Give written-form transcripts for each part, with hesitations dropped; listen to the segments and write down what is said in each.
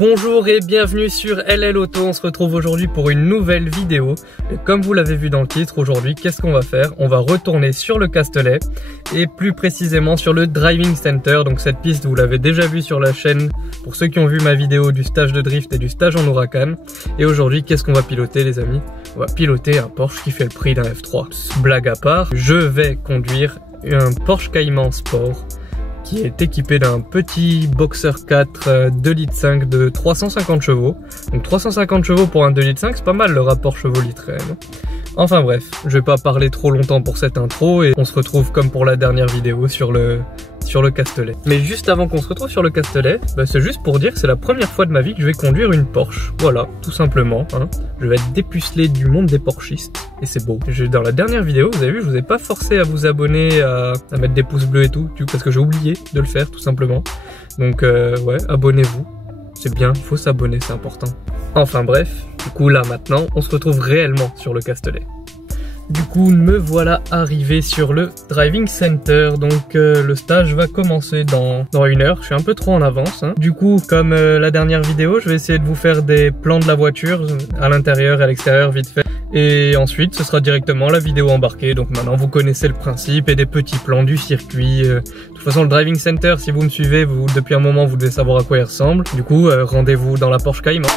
Bonjour et bienvenue sur LL Auto, on se retrouve aujourd'hui pour une nouvelle vidéo. Et comme vous l'avez vu dans le titre, aujourd'hui qu'est-ce qu'on va faire? On va retourner sur le Castellet et plus précisément sur le Driving Center. Donc cette piste vous l'avez déjà vue sur la chaîne pour ceux qui ont vu ma vidéo du stage de drift et du stage en Huracan. Et aujourd'hui qu'est-ce qu'on va piloter les amis? On va piloter un Porsche qui fait le prix d'un F3. Blague à part, je vais conduire un Porsche Cayman Sport qui est équipé d'un petit Boxer 4 2,5 litres de 350 chevaux. Donc 350 chevaux pour un 2,5 litres, c'est pas mal le rapport chevaux-litre. Enfin bref, je vais pas parler trop longtemps pour cette intro et on se retrouve comme pour la dernière vidéo sur le Castellet. Mais juste avant qu'on se retrouve sur le Castellet, c'est juste pour dire que c'est la première fois de ma vie que je vais conduire une Porsche. Voilà, tout simplement. Je vais être dépucelé du monde des Porschistes et c'est beau. Dans la dernière vidéo, vous avez vu, je vous ai pas forcé à vous abonner, à mettre des pouces bleus et tout, parce que j'ai oublié de le faire tout simplement. Donc ouais, abonnez-vous. C'est bien, il faut s'abonner, c'est important. Enfin bref, du coup là maintenant, on se retrouve réellement sur le Castellet. Du coup, me voilà arrivé sur le Driving Center, donc le stage va commencer dans 1 heure, je suis un peu trop en avance. Du coup, comme la dernière vidéo, je vais essayer de vous faire des plans de la voiture à l'intérieur et à l'extérieur vite fait. Et ensuite, ce sera directement la vidéo embarquée, donc maintenant vous connaissez le principe et des petits plans du circuit. De toute façon, le Driving Center, si vous me suivez, depuis un moment, vous devez savoir à quoi il ressemble. Du coup, rendez-vous dans la Porsche Cayman.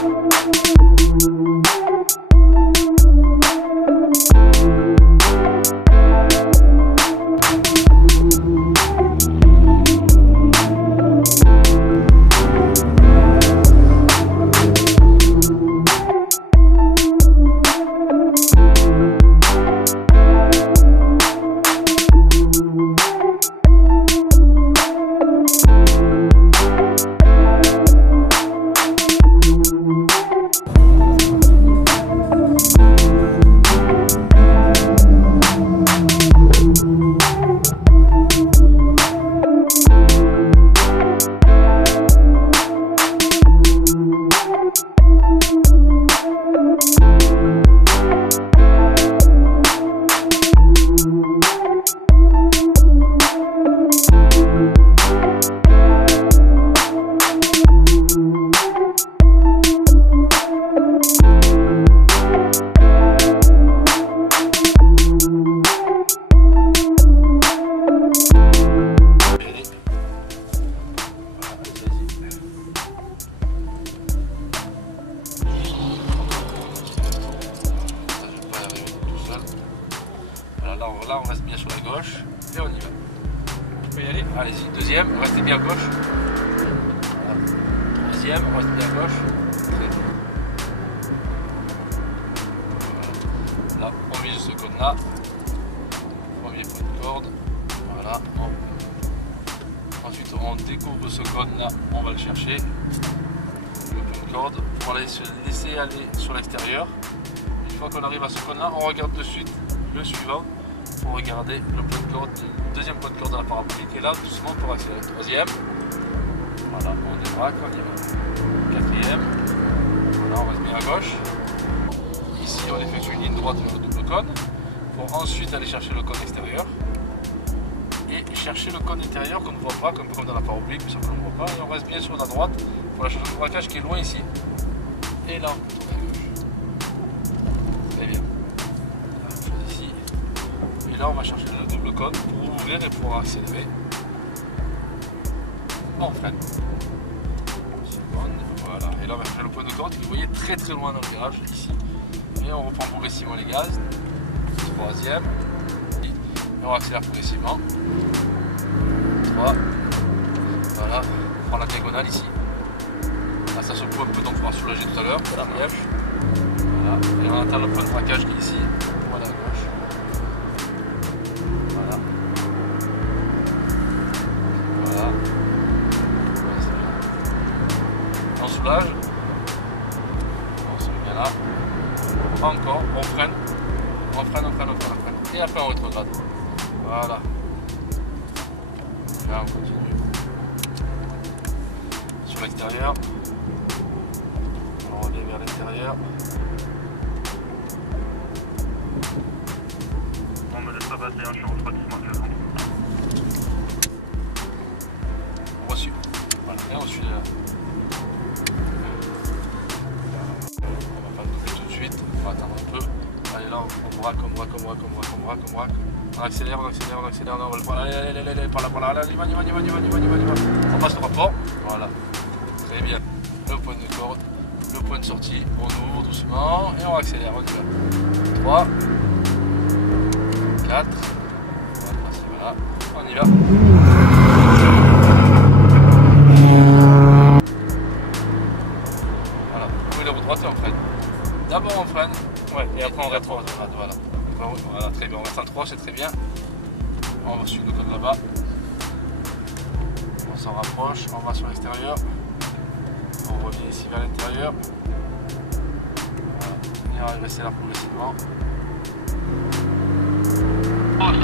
Là on reste bien sur la gauche et on y va. Tu peux y aller? Allez-y, deuxième, restez bien à gauche. Voilà. Troisième, restez bien à gauche. Voilà. Là, premier de ce cône là. Premier point de corde. Voilà. Ensuite on découvre ce cône là, on va le chercher. Le point de corde. Pour aller se laisser aller sur l'extérieur. Une fois qu'on arrive à ce cône là, on regarde de suite le suivant. Pour regarder le point de corde, le deuxième point de corde de la parabolique et là doucement pour accélérer. Troisième, voilà, on débraque, on y va. Quatrième, voilà, on reste bien à gauche. Ici on effectue une ligne droite vers le double cône pour ensuite aller chercher le cône extérieur et chercher le cône intérieur qu'on ne voit pas, comme dans la parabolique, mais ça qu'on ne voit pas, et on reste bien sur la droite pour la charge de braquage qui est loin ici. Et là on tourne à gauche. Très bien. Et là on va chercher le double cône pour ouvrir et pour accélérer. On freine. Voilà. Et là on va chercher le point de corde que vous voyez très très loin dans le virage ici. Et on reprend progressivement les gaz. Troisième. Et on accélère progressivement. 3. Voilà. On prend la diagonale ici. Là ça secoue un peu donc on va soulager tout à l'heure. Quatrième. Voilà. Et on atteint le point de braquage qui est ici. Voilà à gauche. Voilà. Voilà. On soulage. On se met bien là. Encore, on freine. On freine. Et après on rétrograde. Voilà. Là on continue. Sur l'extérieur. On revient vers l'extérieur. On me laisse pas passer, je suis en refroidissement actuellement. Reçu. Voilà, et on suit On va attendre un peu. Allez là, on braque. On accélère. Non, on va le prendre. Allez, par là. Allez, on y va. On passe le rapport. Voilà. Très bien. Le point de corde, le point de sortie. On ouvre doucement et on accélère. On y va. 3, 4. Voilà. On y va. Voilà. Vous pouvez la roue droite et on freine. D'abord on freine. Ouais, et après on rétro. Voilà, très bien. On reste en 3, c'est très bien. On va suivre le code là-bas. On s'en rapproche, on va sur l'extérieur. On revient ici vers l'intérieur. Voilà. Et on va rester là progressivement. Voilà.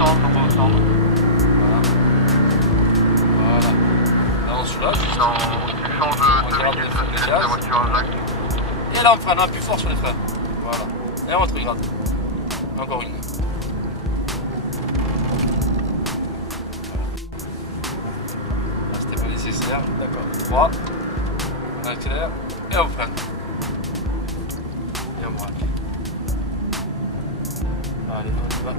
Là on soulage. On regarde les freins de gaz. Et là on freine un peu plus fort sur les freins. Voilà. Et on regarde. Encore une. Là c'était pas nécessaire. D'accord. 3. On accélère. Et on freine. Et on braque. Allez, on y va.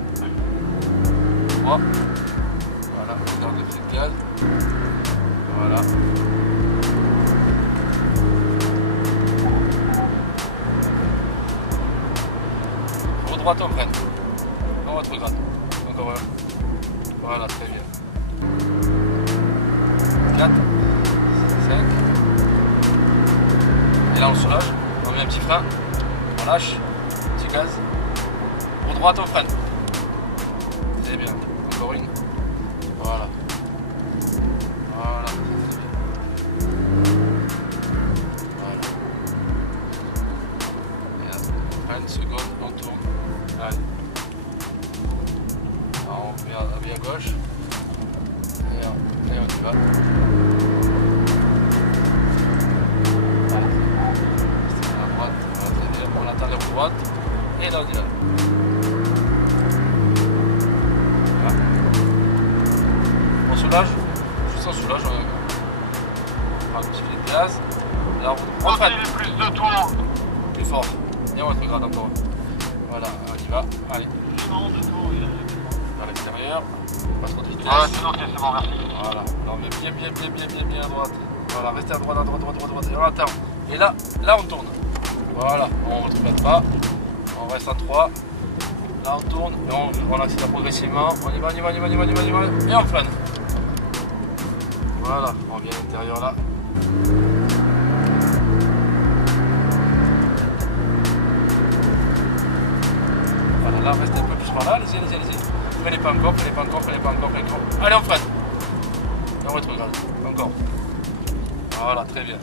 3. Voilà, on regarde le frein de gaz. Voilà. Roue droite, on freine. On rétrograde. Encore un. Voilà, très bien. 4, 5. Et là, on soulage. On met un petit frein. On lâche. Petit gaz. Roue droite, on freine. C'est bien. Encore une. Voilà. Voilà. Voilà. Et là, on freine, seconde, on tourne. Allez. Alors, on met à bien gauche. Et on y va. Allez. C'est à droite. Voilà, très bien. On attend la roue droite. Et là, on y va. On soulage, juste on soulage, on prend un petit filet de gaz, là on freine. Plus de tours. Plus fort, et on rétrograde encore. Voilà, on y va, allez. Vers l'extérieur, pas trop de vitesse. Ouais, c'est bon, merci. Voilà, là on met bien à droite. Voilà, restez à droite, et on attend. Et là on tourne. Voilà, on ne retrograde pas, on reste en 3. Là on tourne, et on accélère progressivement, on y va, et on freine. Voilà, on revient à l'intérieur là. Voilà, là restez un peu plus par là, allez-y. Freinez pas encore. Allez, on freine. Et on rétrograde, encore. Voilà, très bien.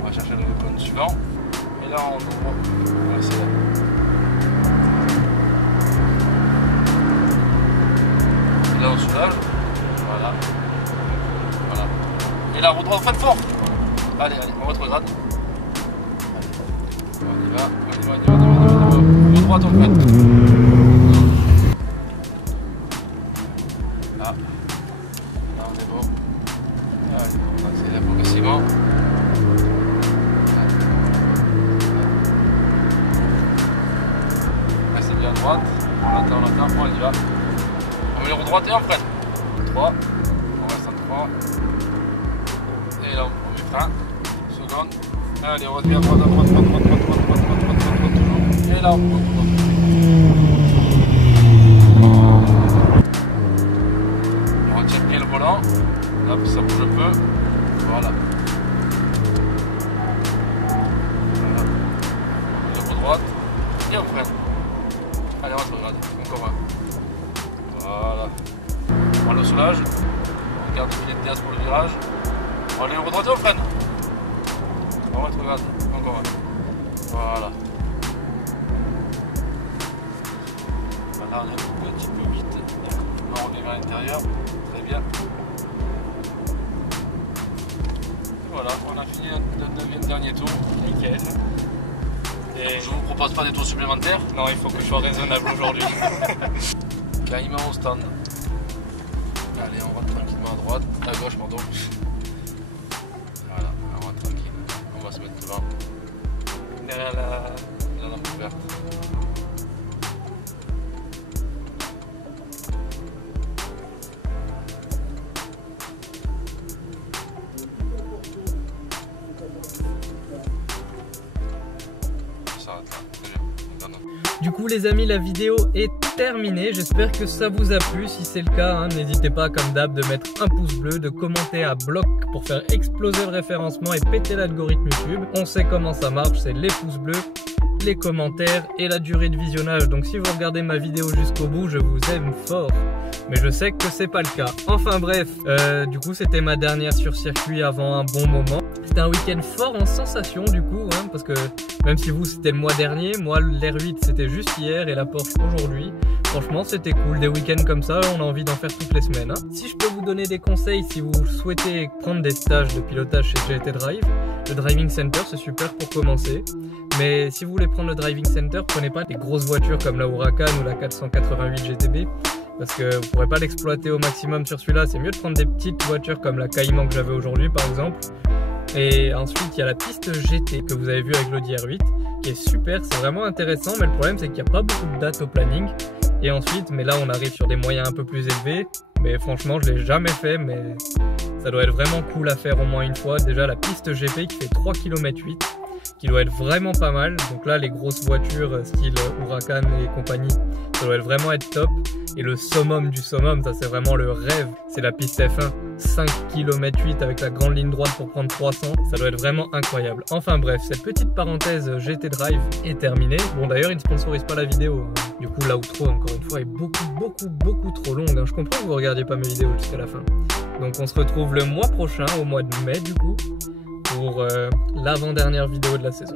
On va chercher le cône suivant. Et là on ouvre, on accélère. Et là on soulage. Voilà. Et la roue droite, freine fort. Allez, on rétrograde. On y va. Roue droite, on freine. Là on est bon. Allez, on accélère progressivement. Restez bien à droite. On attend, on y va. On met la roue droite et on freine. 3. On reste en 3. Et là, on met frein. Seconde. Allez, on reste bien à droite, toujours. Et là, on retrouve. On retient bien le volant. Là, ça bouge un peu. Voilà. On met la roue droite. Et on freine. Allez, on regarde. Encore un. Voilà. On le soulage. On garde le filet de gaz pour le virage. On est au droit et on freine. On regarde, encore un. Voilà. Là on est un petit peu vite. Là on revient vers l'intérieur. Très bien. Et voilà, on a fini le 9e dernier tour. Nickel. Et je vous propose pas des tours supplémentaires. non, il faut que je sois raisonnable aujourd'hui. Carrément au stand. Allez, on rentre tranquillement à droite, à gauche, pardon. Voilà, on rentre tranquille. On va se mettre devant. Derrière la... Là, on peut verte. Ça s'arrête là, très bien. Du coup les amis, la vidéo est terminée, j'espère que ça vous a plu. Si c'est le cas, hein, n'hésitez pas comme d'hab de mettre un pouce bleu, de commenter à bloc pour faire exploser le référencement et péter l'algorithme YouTube. On sait comment ça marche, c'est les pouces bleus, les commentaires et la durée de visionnage. Donc si vous regardez ma vidéo jusqu'au bout, je vous aime fort. Mais je sais que c'est pas le cas. Enfin bref, du coup c'était ma dernière sur circuit avant un bon moment. C'était un week-end fort en sensation du coup, hein, parce que même si vous c'était le mois dernier, moi l'R8 c'était juste hier et la Porsche aujourd'hui. Franchement c'était cool, des week-ends comme ça on a envie d'en faire toutes les semaines, hein. Si je peux vous donner des conseils si vous souhaitez prendre des stages de pilotage chez GT Drive, le Driving Center c'est super pour commencer. Mais si vous voulez prendre le Driving Center, prenez pas des grosses voitures comme la Huracan ou la 488 GTB. Parce que vous ne pourrez pas l'exploiter au maximum sur celui-là. C'est mieux de prendre des petites voitures comme la Cayman que j'avais aujourd'hui par exemple. Et ensuite il y a la piste GT que vous avez vu avec l'Audi R8 qui est super, c'est vraiment intéressant. Mais le problème c'est qu'il n'y a pas beaucoup de dates au planning. Et ensuite, mais là on arrive sur des moyens un peu plus élevés. Mais franchement je ne l'ai jamais fait, mais ça doit être vraiment cool à faire au moins une fois. Déjà la piste GP qui fait 3,8 km, qui doit être vraiment pas mal. Donc là les grosses voitures style Huracan et compagnie, ça doit vraiment être top. Et le summum du summum, ça c'est vraiment le rêve, c'est la piste F1, 5,8 km avec la grande ligne droite pour prendre 300, ça doit être vraiment incroyable. Enfin bref, cette petite parenthèse GT Drive est terminée. Bon d'ailleurs ils ne sponsorisent pas la vidéo, du coup l'outro encore une fois est beaucoup trop longue, hein. Je comprends que vous ne regardiez pas mes vidéos jusqu'à la fin. Donc on se retrouve le mois prochain, au mois de mai du coup, pour l'avant-dernière vidéo de la saison.